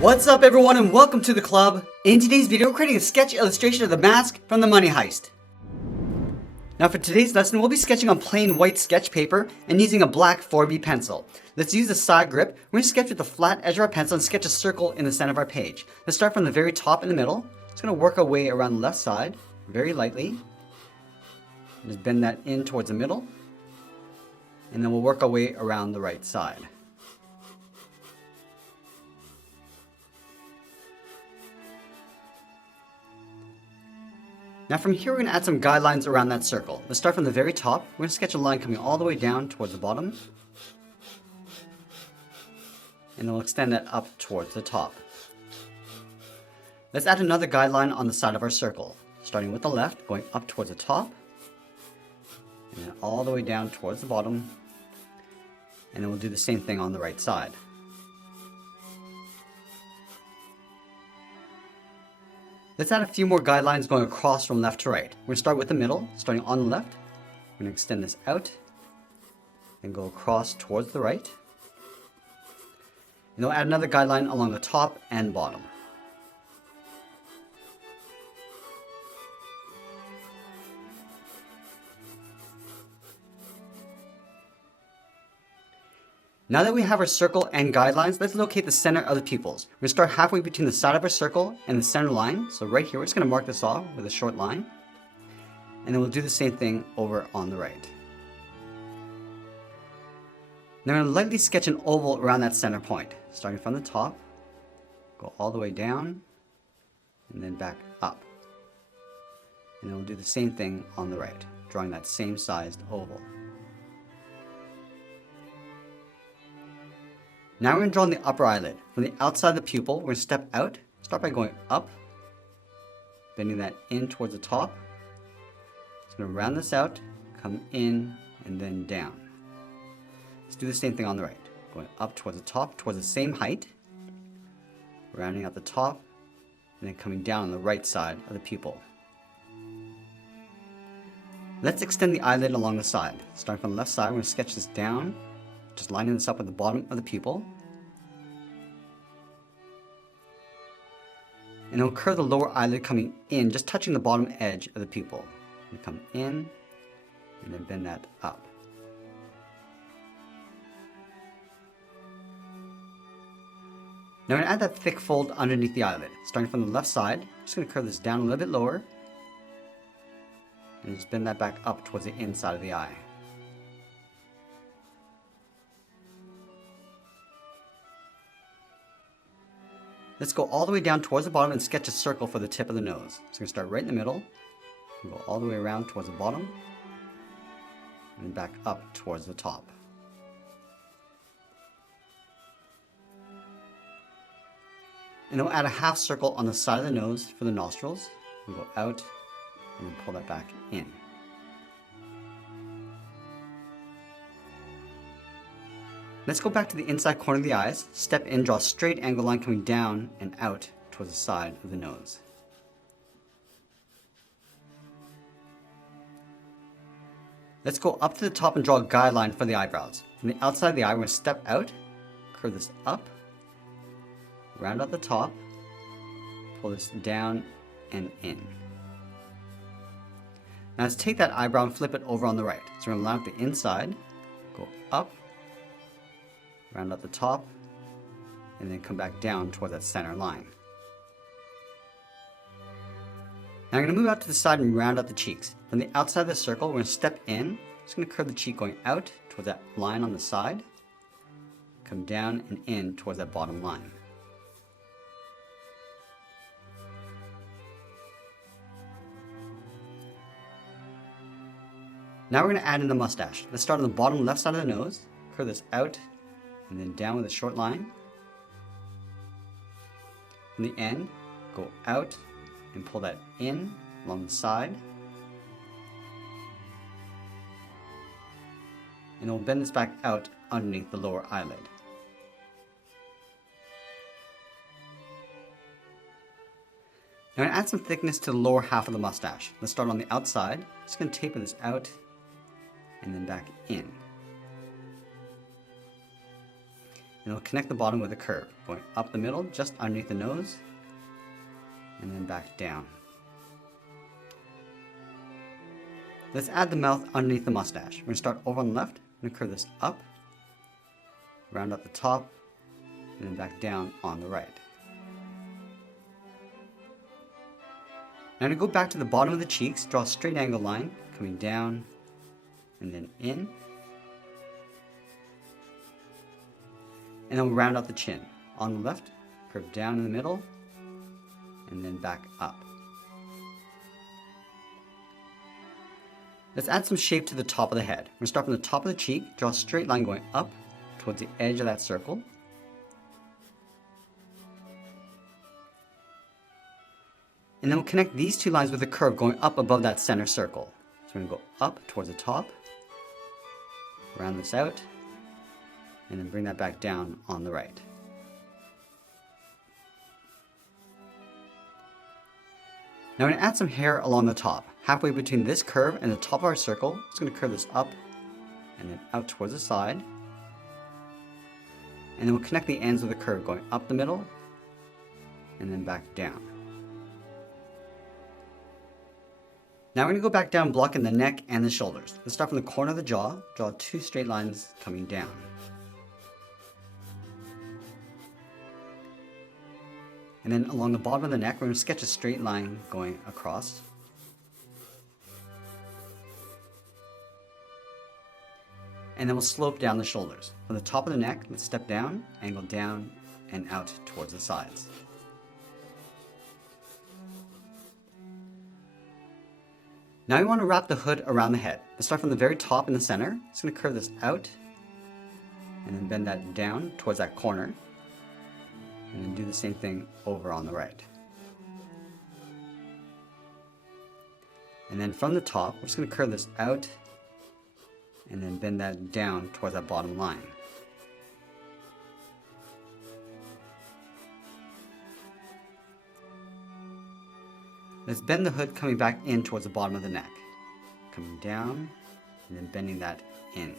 What's up everyone and welcome to the club. In today's video we're creating a sketch illustration of the mask from the Money Heist. Now for today's lesson we'll be sketching on plain white sketch paper and using a black 4B pencil. Let's use the side grip. We're going to sketch with the flat edge of our pencil and sketch a circle in the center of our page. Let's start from the very top in the middle. Just going to work our way around the left side very lightly. Just bend that in towards the middle. And then we'll work our way around the right side. Now from here we're going to add some guidelines around that circle. Let's start from the very top. We're going to sketch a line coming all the way down towards the bottom. And then we'll extend that up towards the top. Let's add another guideline on the side of our circle. Starting with the left, going up towards the top. And then all the way down towards the bottom. And then we'll do the same thing on the right side. Let's add a few more guidelines going across from left to right. We're going to start with the middle, starting on the left. We're going to extend this out and go across towards the right. And then we'll add another guideline along the top and bottom. Now that we have our circle and guidelines, let's locate the center of the pupils. We're going to start halfway between the side of our circle and the center line. So right here, we're just going to mark this off with a short line. And then we'll do the same thing over on the right. Now we're going to lightly sketch an oval around that center point. Starting from the top, go all the way down, and then back up. And then we'll do the same thing on the right, drawing that same sized oval. Now we're going to draw on the upper eyelid. From the outside of the pupil, we're going to step out. Start by going up, bending that in towards the top. Just going to round this out, come in, and then down. Let's do the same thing on the right. Going up towards the top, towards the same height. Rounding out the top, and then coming down on the right side of the pupil. Let's extend the eyelid along the side. Starting from the left side, we're going to sketch this down. Just lining this up at the bottom of the pupil. And we'll curve the lower eyelid coming in, just touching the bottom edge of the pupil. And come in, and then bend that up. Now we're going to add that thick fold underneath the eyelid. Starting from the left side, just going to curve this down a little bit lower. And just bend that back up towards the inside of the eye. Let's go all the way down towards the bottom and sketch a circle for the tip of the nose. So we're going to start right in the middle, and go all the way around towards the bottom, and back up towards the top. And then we'll add a half circle on the side of the nose for the nostrils. We'll go out, and then pull that back in. Let's go back to the inside corner of the eyes, step in, draw a straight angle line coming down and out towards the side of the nose. Let's go up to the top and draw a guideline for the eyebrows. From the outside of the eye, we're going to step out, curve this up, round out the top, pull this down and in. Now let's take that eyebrow and flip it over on the right. So we're going to line up the inside, go up, round out the top, and then come back down toward that center line. Now I'm going to move out to the side and round out the cheeks. From the outside of the circle, we're going to step in. Just going to curve the cheek going out towards that line on the side, come down and in towards that bottom line. Now we're going to add in the mustache. Let's start on the bottom left side of the nose, curve this out, and then down with a short line. From the end, go out and pull that in along the side. And we'll bend this back out underneath the lower eyelid. Now I'm going to add some thickness to the lower half of the mustache. Let's start on the outside. Just going to taper this out and then back in. And we'll connect the bottom with a curve, going up the middle, just underneath the nose, and then back down. Let's add the mouth underneath the mustache. We're going to start over on the left. I'm going to curve this up, round up the top, and then back down on the right. Now I'm going to go back to the bottom of the cheeks, draw a straight angle line, coming down, and then in. And then we'll round out the chin. On the left, curve down in the middle, and then back up. Let's add some shape to the top of the head. We're going to start from the top of the cheek, draw a straight line going up towards the edge of that circle. And then we'll connect these two lines with a curve going up above that center circle. So we're going to go up towards the top, round this out, and then bring that back down on the right. Now I'm going to add some hair along the top. Halfway between this curve and the top of our circle, it's going to curve this up and then out towards the side. And then we'll connect the ends of the curve going up the middle and then back down. Now we're going to go back down, blocking the neck and the shoulders. Let's start from the corner of the jaw, draw two straight lines coming down. And then along the bottom of the neck, we're going to sketch a straight line going across. And then we'll slope down the shoulders. From the top of the neck, let's step down, angle down, and out towards the sides. Now we want to wrap the hood around the head. Let's start from the very top in the center. It's going to curve this out, and then bend that down towards that corner. And then do the same thing over on the right. And then from the top, we're just going to curve this out and then bend that down towards that bottom line. Let's bend the hood coming back in towards the bottom of the neck. Coming down and then bending that in.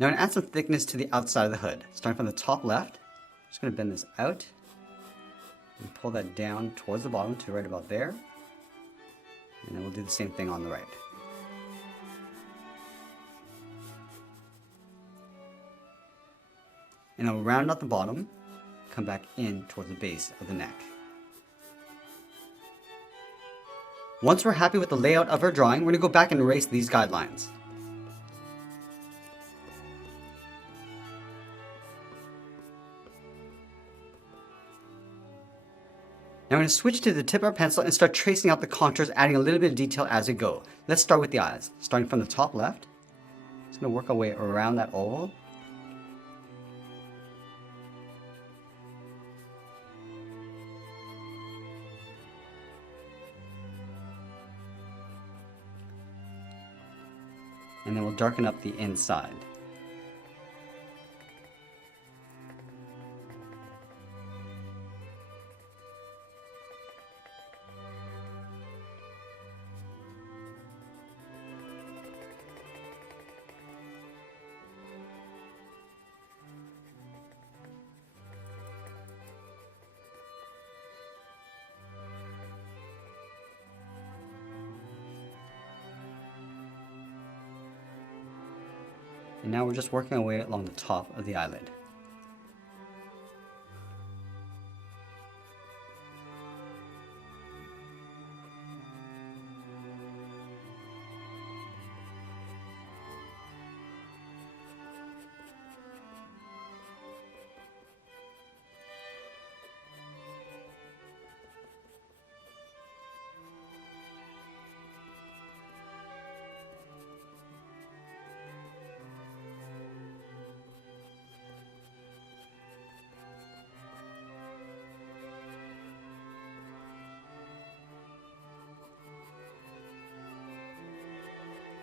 Now I'm going to add some thickness to the outside of the hood. Starting from the top left, I'm just going to bend this out and pull that down towards the bottom to right about there. And then we'll do the same thing on the right. And I'll round out the bottom, come back in towards the base of the neck. Once we're happy with the layout of our drawing, we're going to go back and erase these guidelines. Now I'm going to switch to the tip of our pencil and start tracing out the contours, adding a little bit of detail as we go. Let's start with the eyes. Starting from the top left, just going to work our way around that oval. And then we'll darken up the inside. And now we're just working our way along the top of the eyelid.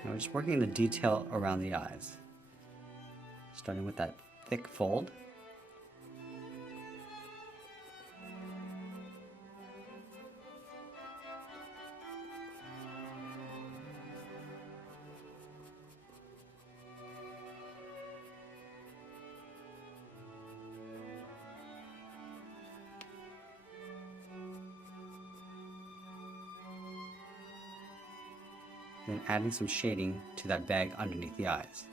Now we're just working the detail around the eyes. Starting with that thick fold. and then adding some shading to that bag underneath the eyes.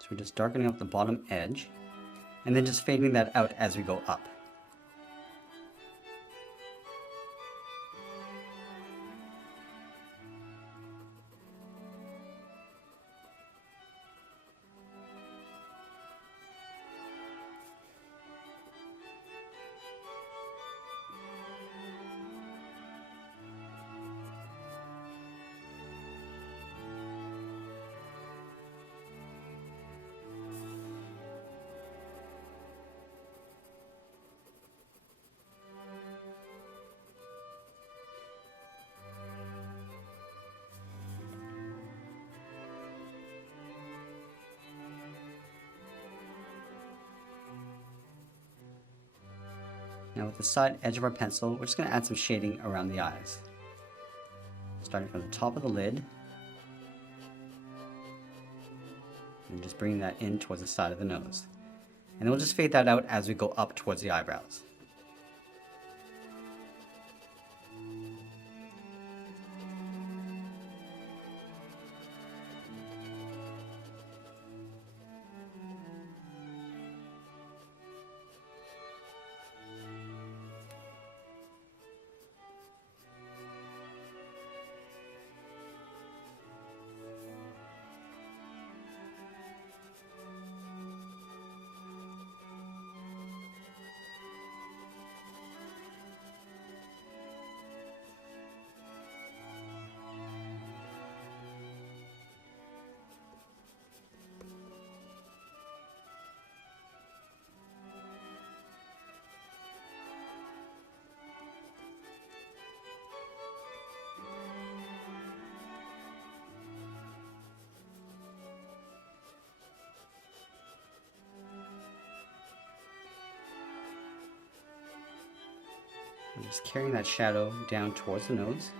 So we're just darkening up the bottom edge and then just fading that out as we go up. Now with the side edge of our pencil, we're just going to add some shading around the eyes. Starting from the top of the lid, and just bringing that in towards the side of the nose. And then we'll just fade that out as we go up towards the eyebrows. I'm just carrying that shadow down towards the nose.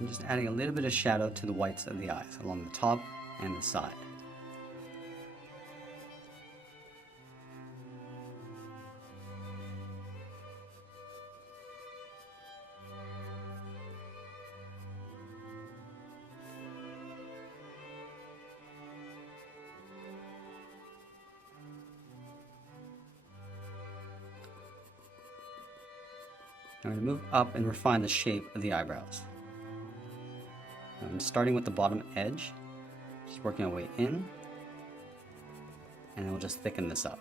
I'm just adding a little bit of shadow to the whites of the eyes along the top and the side. Now we're going to move up and refine the shape of the eyebrows. I'm starting with the bottom edge, just working our way in, and then we'll just thicken this up.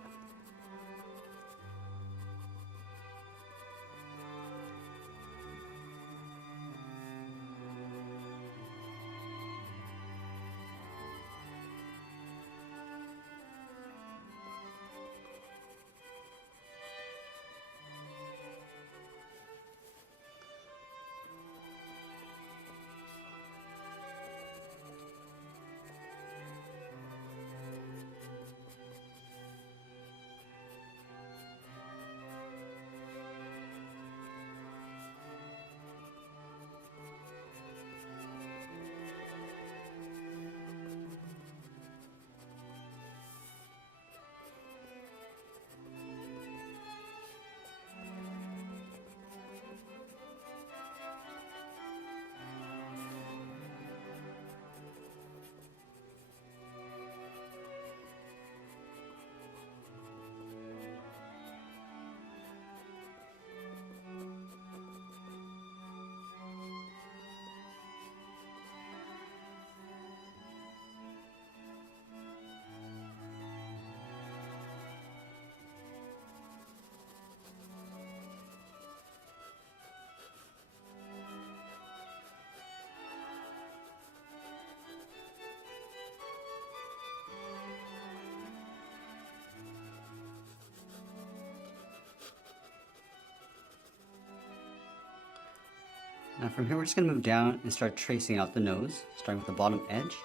From here we're just going to move down and start tracing out the nose, starting with the bottom edge,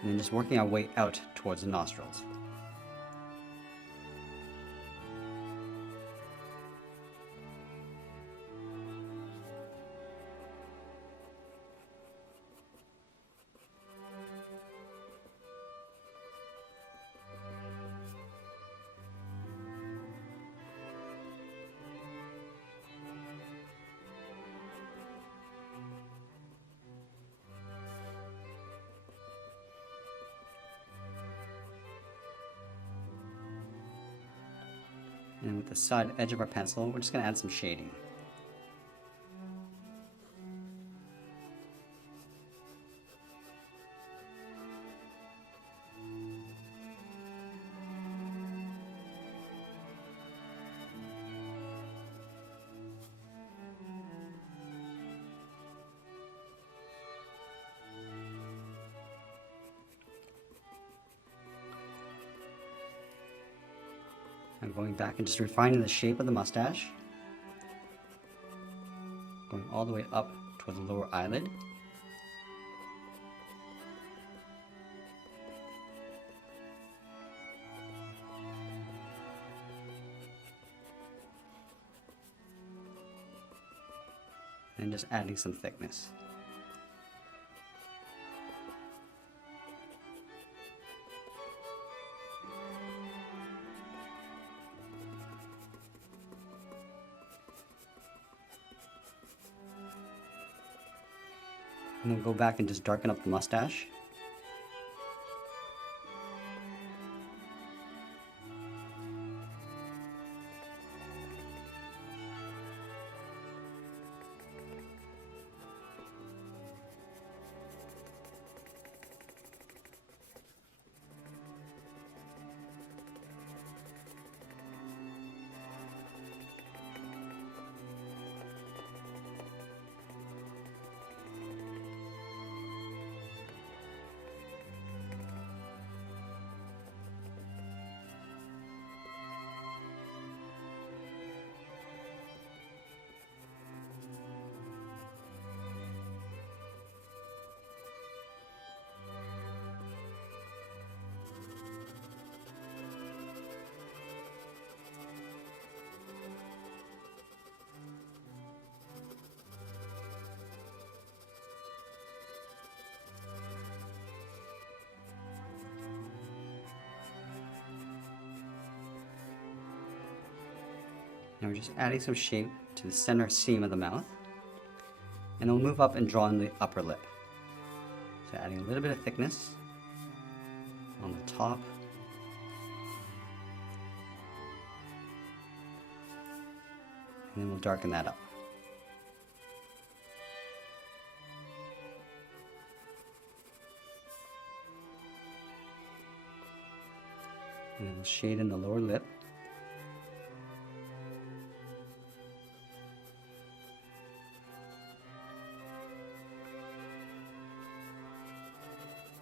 and then just working our way out towards the nostrils. And with the side edge of our pencil, we're just going to add some shading. I'm going back and just refining the shape of the mustache. Going all the way up toward the lower eyelid. And just adding some thickness. And then go back and just darken up the mustache. Now we're just adding some shape to the center seam of the mouth. And then we'll move up and draw in the upper lip. So adding a little bit of thickness on the top. And then we'll darken that up. And then we'll shade in the lower lip.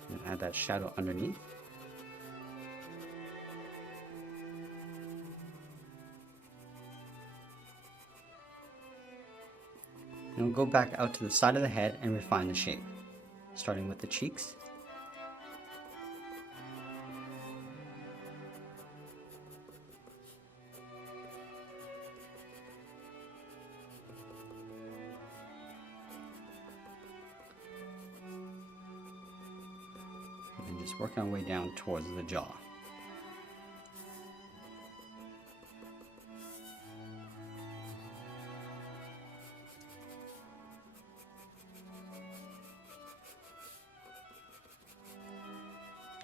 And add that shadow underneath. And we'll go back out to the side of the head and refine the shape, starting with the cheeks. And just work our way down towards the jaw.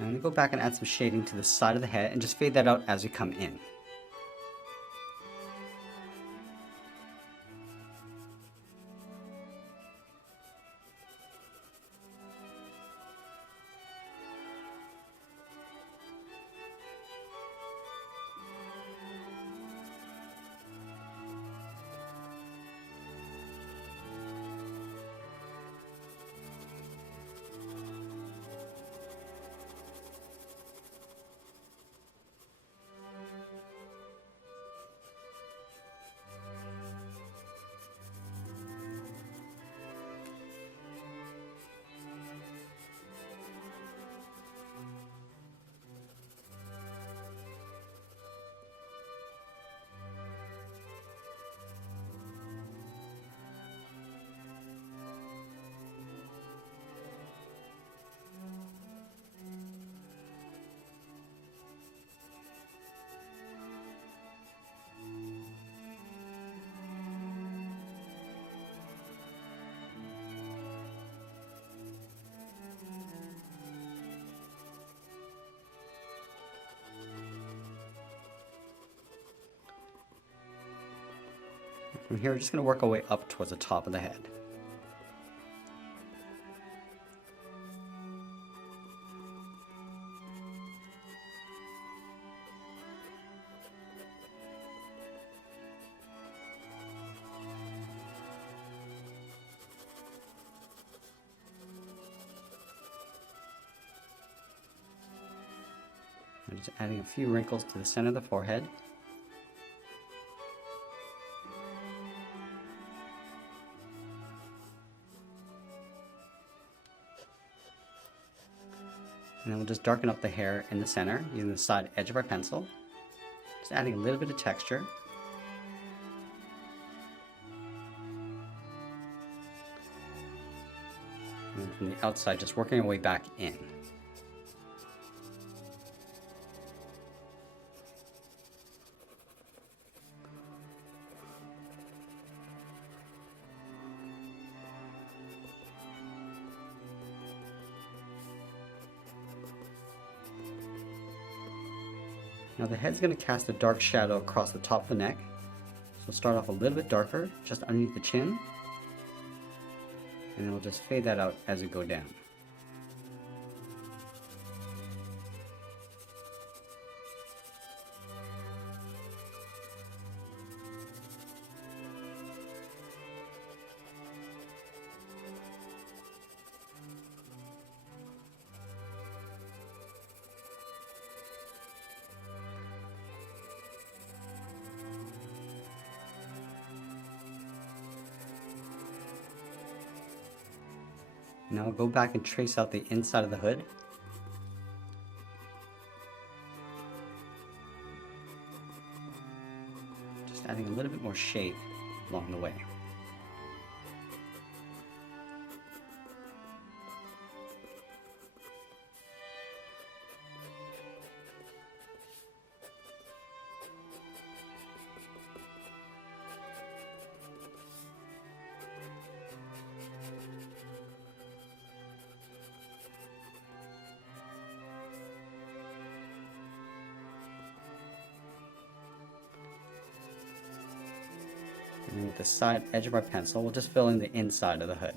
I'm going to go back and add some shading to the side of the head and just fade that out as we come in. From here, we're just going to work our way up towards the top of the head. I'm just adding a few wrinkles to the center of the forehead. And then we'll just darken up the hair in the center using the side edge of our pencil. Just adding a little bit of texture. And from the outside, just working our way back in. Now the head's going to cast a dark shadow across the top of the neck. So we'll start off a little bit darker, just underneath the chin. And then we'll just fade that out as we go down. Now I'll go back and trace out the inside of the hood. Just adding a little bit more shape along the way. And with the side edge of our pencil, we'll just fill in the inside of the hood.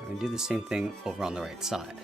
And we do the same thing over on the right side.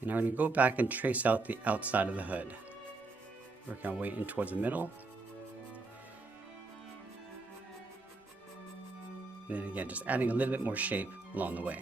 And now we're going to go back and trace out the outside of the hood. Working our way in towards the middle. And then again, just adding a little bit more shape along the way.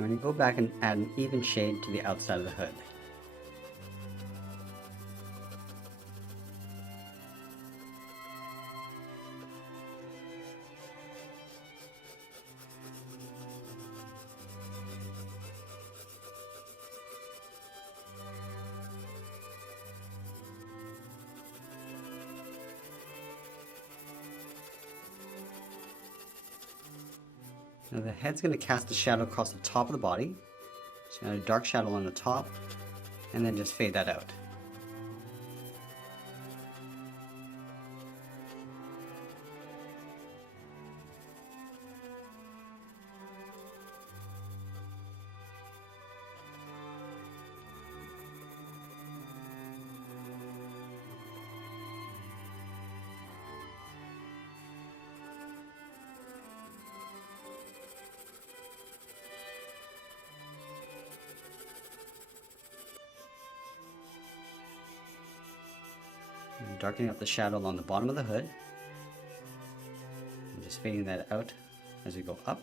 I'm going to go back and add an even shade to the outside of the hood. Now the head's going to cast a shadow across the top of the body. So add a dark shadow on the top, and then just fade that out. And darkening up the shadow along the bottom of the hood. And just fading that out as we go up.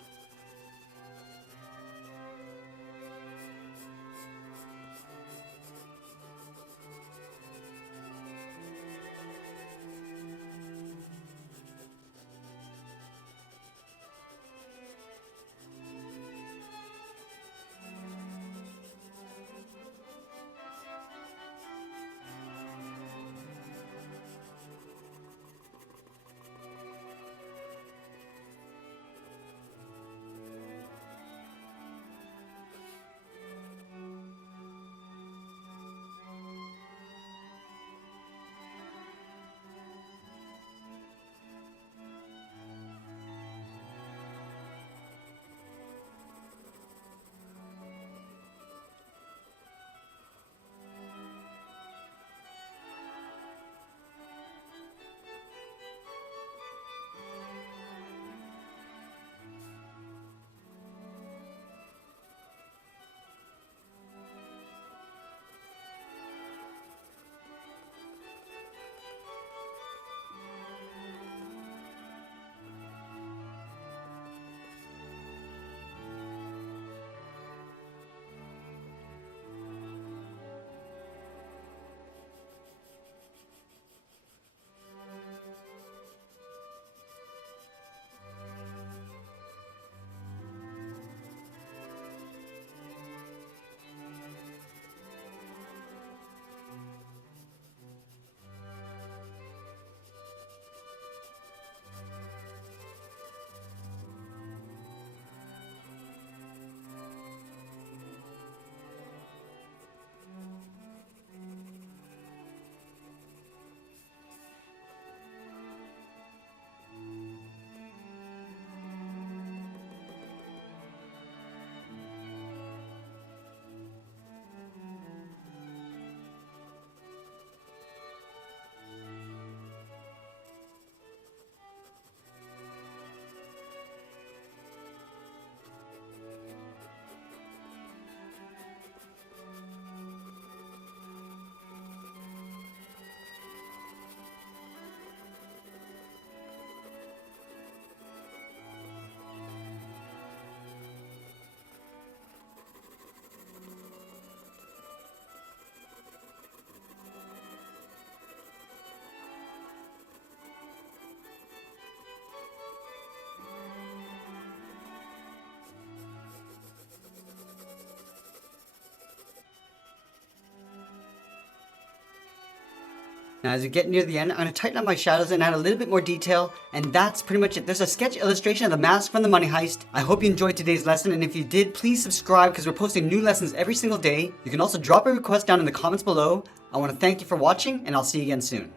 Now as we get near the end, I'm going to tighten up my shadows and add a little bit more detail, and that's pretty much it. There's a sketch illustration of the mask from the Money Heist. I hope you enjoyed today's lesson, and if you did, please subscribe because we're posting new lessons every single day. You can also drop a request down in the comments below. I want to thank you for watching, and I'll see you again soon.